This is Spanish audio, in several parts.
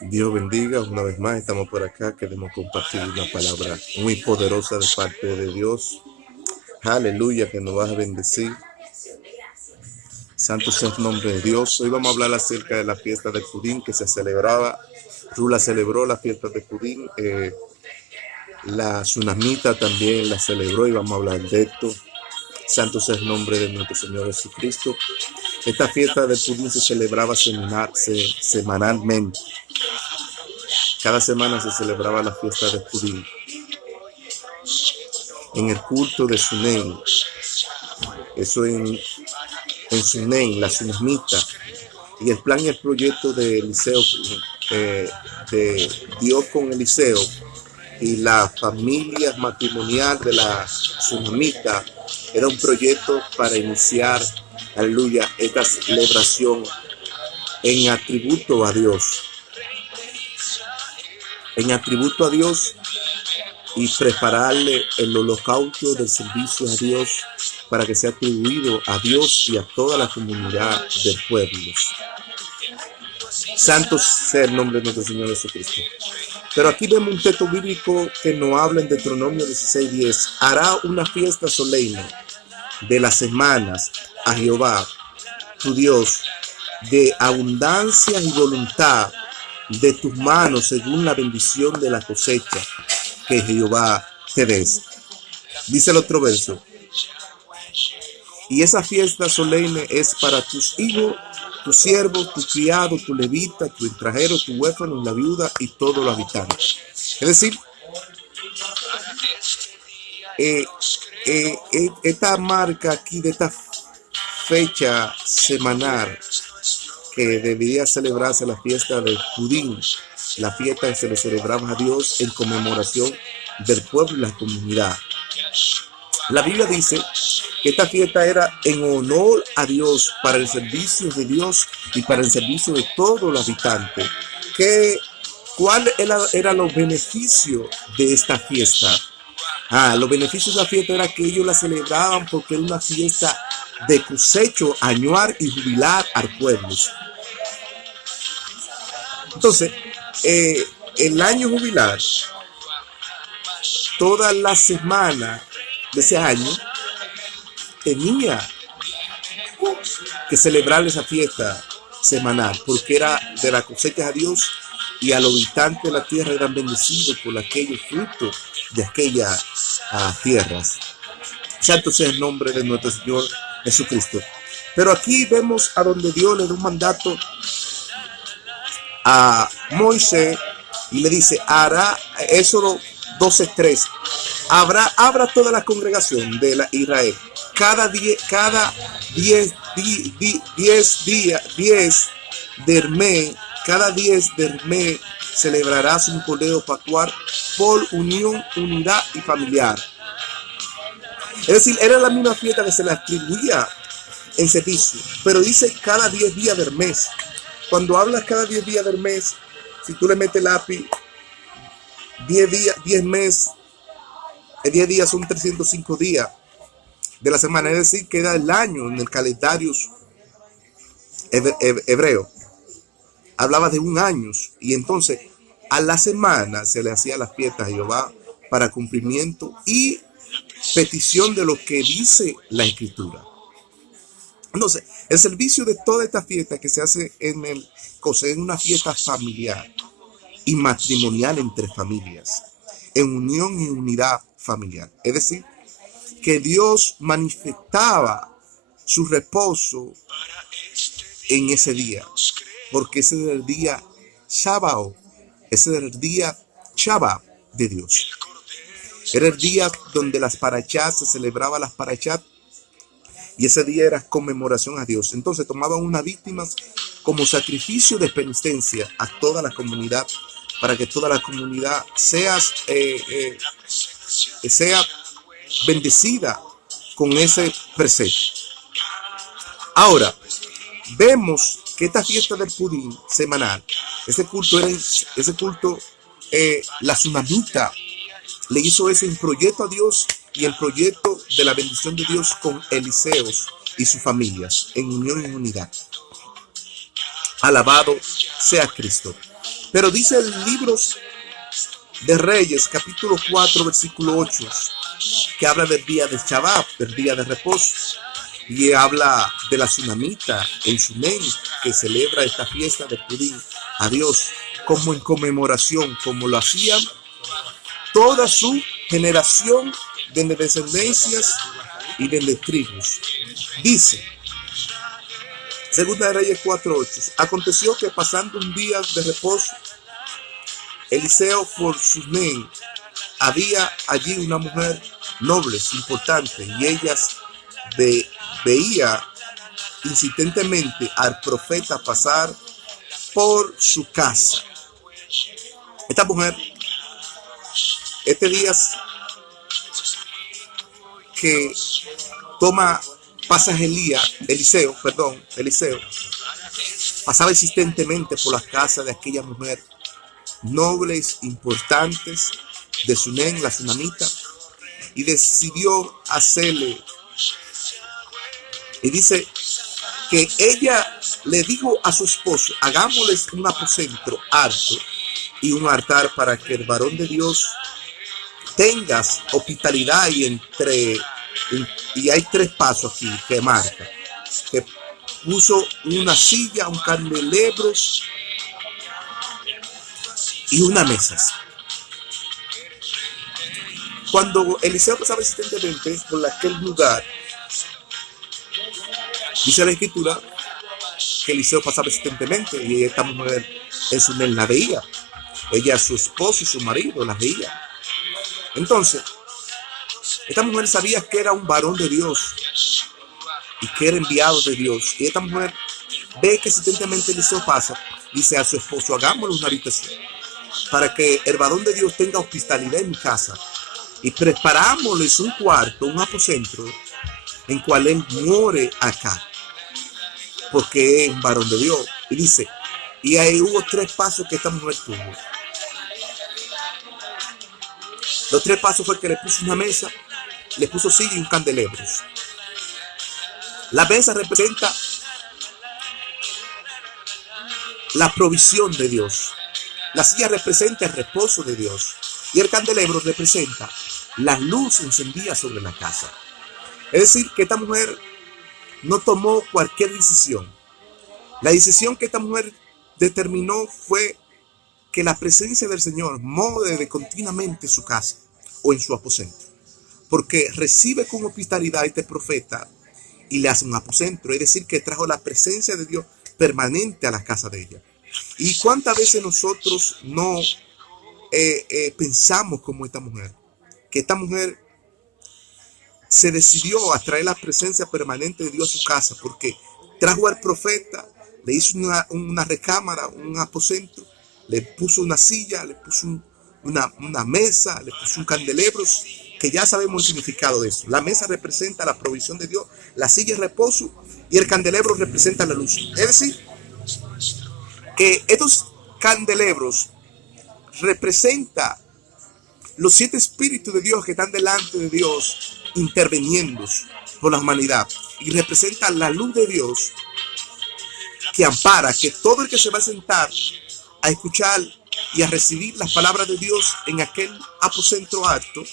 Dios bendiga una vez más. Estamos por acá. Queremos compartir una palabra muy poderosa de parte de Dios. Aleluya, que nos va a bendecir. Santo sea el nombre de Dios. Hoy vamos a hablar acerca de la fiesta de Purim que se celebraba. Rula celebró la fiesta de Purim. La Tsunamita también la celebró y vamos a hablar de esto. Santo sea el nombre de nuestro Señor Jesucristo. Esta fiesta de Purim se celebraba semanalmente. Cada semana se celebraba la fiesta de Purim en el culto de Sunem. Eso en Sunem, la Sunamita. Y el plan y el proyecto de Eliseo, de Dios con Eliseo y la familia matrimonial de la Sunamita, era un proyecto para iniciar, aleluya, esta celebración en atributo a Dios. En atributo a Dios y prepararle el holocausto del servicio a Dios para que sea atribuido a Dios y a toda la comunidad del pueblo. Santo sea el nombre de nuestro Señor Jesucristo. Pero aquí vemos un texto bíblico que nos habla en Deuteronomio 16:10. Hará una fiesta solemne de las semanas a Jehová, tu Dios, de abundancia y voluntad de tus manos según la bendición de la cosecha que Jehová te des. Dice el otro verso. Y esa fiesta solemne es para tus hijos, tus siervos, tus criados, tu levita, tu extranjero, tu huérfano, la viuda y todos los habitantes. Es decir, esta marca aquí de esta fecha semanal que debería celebrarse la fiesta de Purim, la fiesta que se le celebraba a Dios en conmemoración del pueblo y la comunidad. La Biblia dice que esta fiesta era en honor a Dios, para el servicio de Dios y para el servicio de todos los habitantes. ¿Cuál eran los beneficios de esta fiesta? Los beneficios de la fiesta era que ellos la celebraban porque era una fiesta de cosecho anual y jubilar al pueblo. Entonces, el año jubilar, todas las semanas de ese año, tenía que celebrar esa fiesta semanal porque era de la cosecha a Dios y a los habitantes de la tierra eran bendecidos por aquellos frutos de aquellas tierras. Santo sea el nombre de nuestro Señor Jesucristo. Pero aquí vemos a donde Dios le da un mandato a Moisés y le dice, hará, Éxodo 12:3, abra toda la congregación de la Israel cada 10 del mes, cada 10 del mes celebrarás un cordero pascual por unión, unidad y familiar. Es decir, era la misma fiesta que se le atribuía en servicio, pero dice cada 10 días del mes. Cuando hablas cada 10 días del mes, si tú le metes lápiz, 10 días, 10 meses, 10 días son 305 días de la semana, es decir, queda el año en el calendario hebreo. Hablaba de un año y entonces a la semana se le hacía la fiesta a Jehová para cumplimiento y petición de lo que dice la Escritura. Entonces, el servicio de toda esta fiesta que se hace en una fiesta familiar y matrimonial entre familias, en unión y unidad familiar. Es decir, que Dios manifestaba su reposo en ese día, porque ese era el día Shabbat, ese era el día Shabbat de Dios. Era el día donde las parachás, se celebraba las parachás, y ese día era conmemoración a Dios. Entonces tomaban unas víctimas como sacrificio de penitencia a toda la comunidad, para que toda la comunidad sea bendecida con ese precepto. Ahora, vemos que esta fiesta del Purim semanal, ese culto, la Tsunamita le hizo ese proyecto a Dios y el proyecto de la bendición de Dios con Eliseo y sus familias en unión y unidad. Alabado sea Cristo. Pero dice el libro de Reyes, capítulo 4, versículo 8, que habla del día de Shabbat, del día de reposo. Y habla de la tsunamita en Sunem, que celebra esta fiesta de Purim a Dios, como en conmemoración, como lo hacían toda su generación de descendencias y de tribus. Dice, Segunda de Reyes 4:8, aconteció que pasando un día de reposo, Eliseo por Sunem, había allí una mujer noble, importante, y ellas veía insistentemente al profeta pasar por su casa. Esta mujer, este día que pasa Eliseo, pasaba insistentemente por las casas de aquella mujer nobles, importantes, de Sunem, la tsunamita, y decidió hacerle, y dice que ella le dijo a su esposo, hagámosles un aposento alto y un altar para que el varón de Dios tenga hospitalidad, y hay 3 pasos aquí que marca, que puso una silla, un candelabro y una mesa. Cuando Eliseo pasaba insistentemente por aquel lugar, dice la escritura que Eliseo pasaba insistentemente y esta mujer en su la veía. Ella, su esposo y su marido la veía. Entonces, esta mujer sabía que era un varón de Dios y que era enviado de Dios. Y esta mujer ve que insistentemente Eliseo pasa, dice a su esposo, hagámosle una habitación para que el varón de Dios tenga hospitalidad en mi casa. Y preparámosles un cuarto, un aposento, en cual él more acá, porque es un varón de Dios. Y dice, y ahí hubo 3 pasos que esta mujer tuvo. Los 3 pasos fue que le puso una mesa, le puso silla y un candelabro. La mesa representa la provisión de Dios. La silla representa el reposo de Dios. Y el candelabro representa la luz encendida sobre la casa. Es decir, que esta mujer no tomó cualquier decisión. La decisión que esta mujer determinó fue que la presencia del Señor more continuamente en su casa o en su aposento. Porque recibe con hospitalidad a este profeta y le hace un aposento. Es decir, que trajo la presencia de Dios permanente a la casa de ella. ¿Y cuántas veces nosotros no pensamos como esta mujer? Que esta mujer se decidió a traer la presencia permanente de Dios a su casa porque trajo al profeta, le hizo una recámara, un aposento, le puso una silla, le puso una mesa, le puso un candelabro, que ya sabemos el significado de eso. La mesa representa la provisión de Dios, la silla es reposo y el candelabro representa la luz. Es decir, que estos candelabros representan los 7 espíritus de Dios que están delante de Dios interviniendo por la humanidad, y representa la luz de Dios que ampara que todo el que se va a sentar a escuchar y a recibir las palabras de Dios en aquel aposento alto,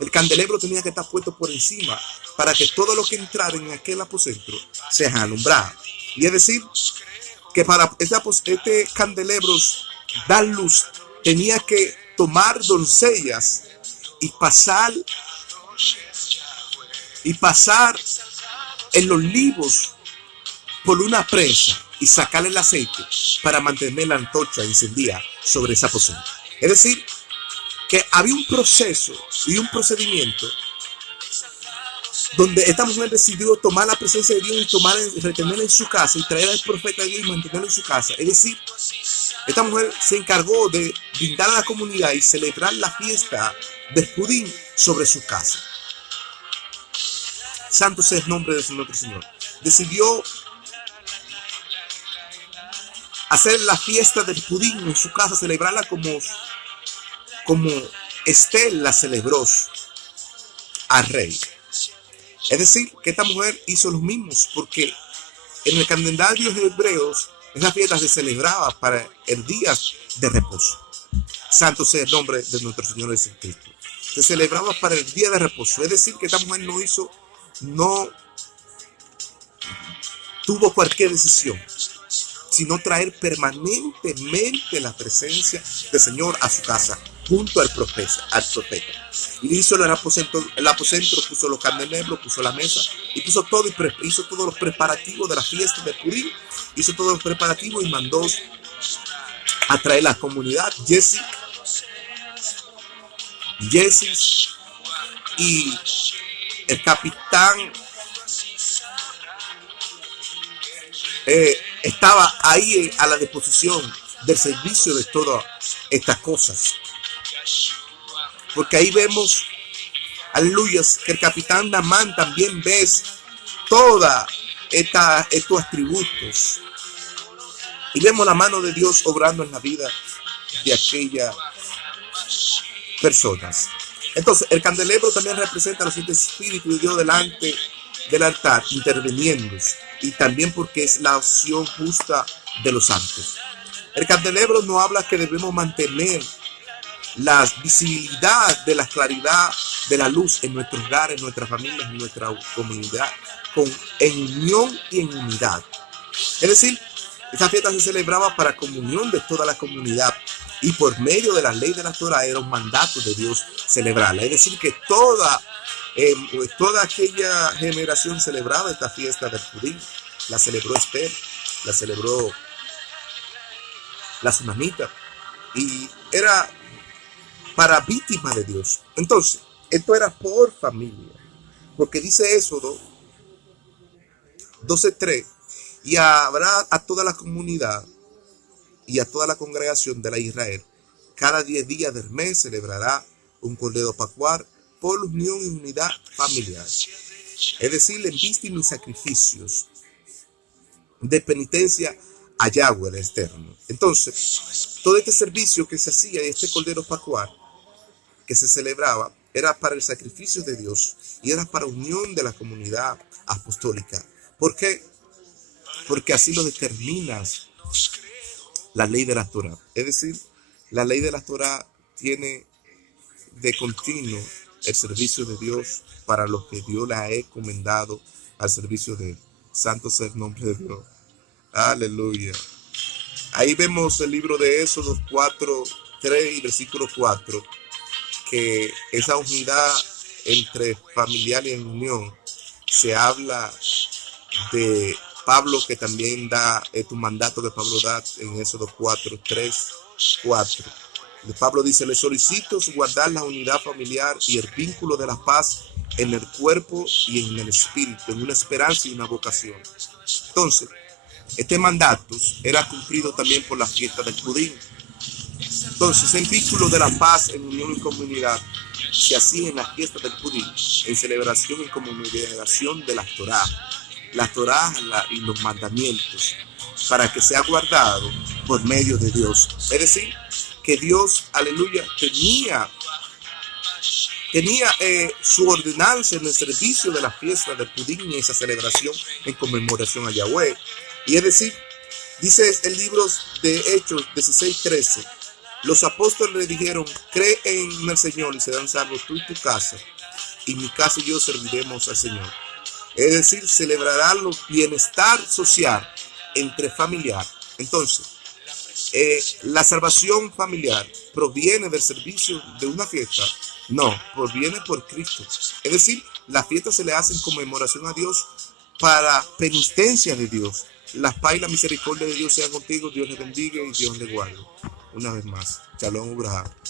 el candelabro tenía que estar puesto por encima para que todo lo que entrara en aquel aposento sea alumbrado. Y es decir, que para este candelabro dar luz, tenía que tomar doncellas y pasar en los libros por una presa y sacarle el aceite para mantener la antorcha encendida sobre esa aposento. Es decir, que había un proceso y un procedimiento donde esta mujer decidió tomar la presencia de Dios y retenerla en su casa y traer al profeta de Dios y mantenerlo en su casa. Es decir, esta mujer se encargó de brindar a la comunidad y celebrar la fiesta del Purim sobre su casa. Santo sea el nombre de nuestro Señor. Decidió hacer la fiesta del Purim en su casa, celebrarla como Esther la celebró al rey. Es decir, que esta mujer hizo lo mismo, porque en el calendario de Hebreos Esa fiesta se celebraba para el día de reposo. Santo sea el nombre de nuestro Señor Jesucristo. Se celebraba para el día de reposo. Es decir, que esta mujer no tuvo cualquier decisión, sino traer permanentemente la presencia del Señor a su casa, junto al profeta. Y hizo el aposento, puso los candelabros, puso la mesa, y puso todo, hizo todos los preparativos de la fiesta de Purim, hizo todos los preparativos y mandó a traer la comunidad, Jesse y el capitán estaba ahí a la disposición del servicio de todas estas cosas. Porque ahí vemos, aleluya, que el capitán Naamán también ves todos estos atributos. Y vemos la mano de Dios obrando en la vida de aquellas personas. Entonces, el candelabro también representa los 7 espíritus de Dios delante del altar, interviniendo. Y también porque es la acción justa de los santos. El candelabro nos habla que debemos mantener la visibilidad de la claridad de la luz en nuestros hogares, en nuestras familias, en nuestra comunidad, en unión y en unidad. Es decir, esta fiesta se celebraba para comunión de toda la comunidad y por medio de la ley de la Torah era un mandato de Dios celebrarla. Es decir, que toda aquella generación celebraba esta fiesta del Purim. La celebró Esther, la celebró la Sunamita, y era para víctimas de Dios. Entonces, esto era por familia, porque dice Éxodo 12:3, y habrá a toda la comunidad y a toda la congregación de la Israel, cada 10 días del mes celebrará un cordero pascual por unión y unidad familiar. Es decir, en vista de mis sacrificios de penitencia a Yahweh el Eterno. Entonces, todo este servicio que se hacía y este cordero pascual que se celebraba era para el sacrificio de Dios y era para unión de la comunidad apostólica. ¿Por qué? Porque así lo determina la ley de la Torah. Es decir, la ley de la Torah tiene de continuo el servicio de Dios para los que Dios le ha encomendado al servicio de Él. Santo sea el nombre de Dios. Aleluya. Ahí vemos el libro de Éxodo 4:3 y versículo 4, que esa unidad entre familiar y en unión se habla de Pablo, que también da un mandato de Pablo da en Éxodo 4:3-4. Pablo dice: les solicito guardar la unidad familiar y el vínculo de la paz en el cuerpo y en el espíritu, en una esperanza y una vocación. Entonces, este mandato era cumplido también por la fiesta del Purim. Entonces, el vínculo de la paz en unión y comunidad se hacía en la fiesta del Purim, en celebración y conmemoración de la Torá y los mandamientos, para que sea guardado por medio de Dios. Es decir, que Dios, aleluya, tenía su ordenanza en el servicio de la fiesta del Purim y esa celebración en conmemoración a Yahweh. Y es decir, dice el libro de Hechos 16:13, los apóstoles le dijeron: cree en el Señor y serán salvos tú y tu casa, y mi casa y yo serviremos al Señor. Es decir, celebrarán el bienestar social entre familiar. Entonces, la salvación familiar proviene del servicio de una fiesta. No, proviene por Cristo. Es decir, la fiesta se le hace en conmemoración a Dios para penitencia de Dios. La paz y la misericordia de Dios sean contigo. Dios le bendiga y Dios le guarde. Una vez más, Shalom Abraham.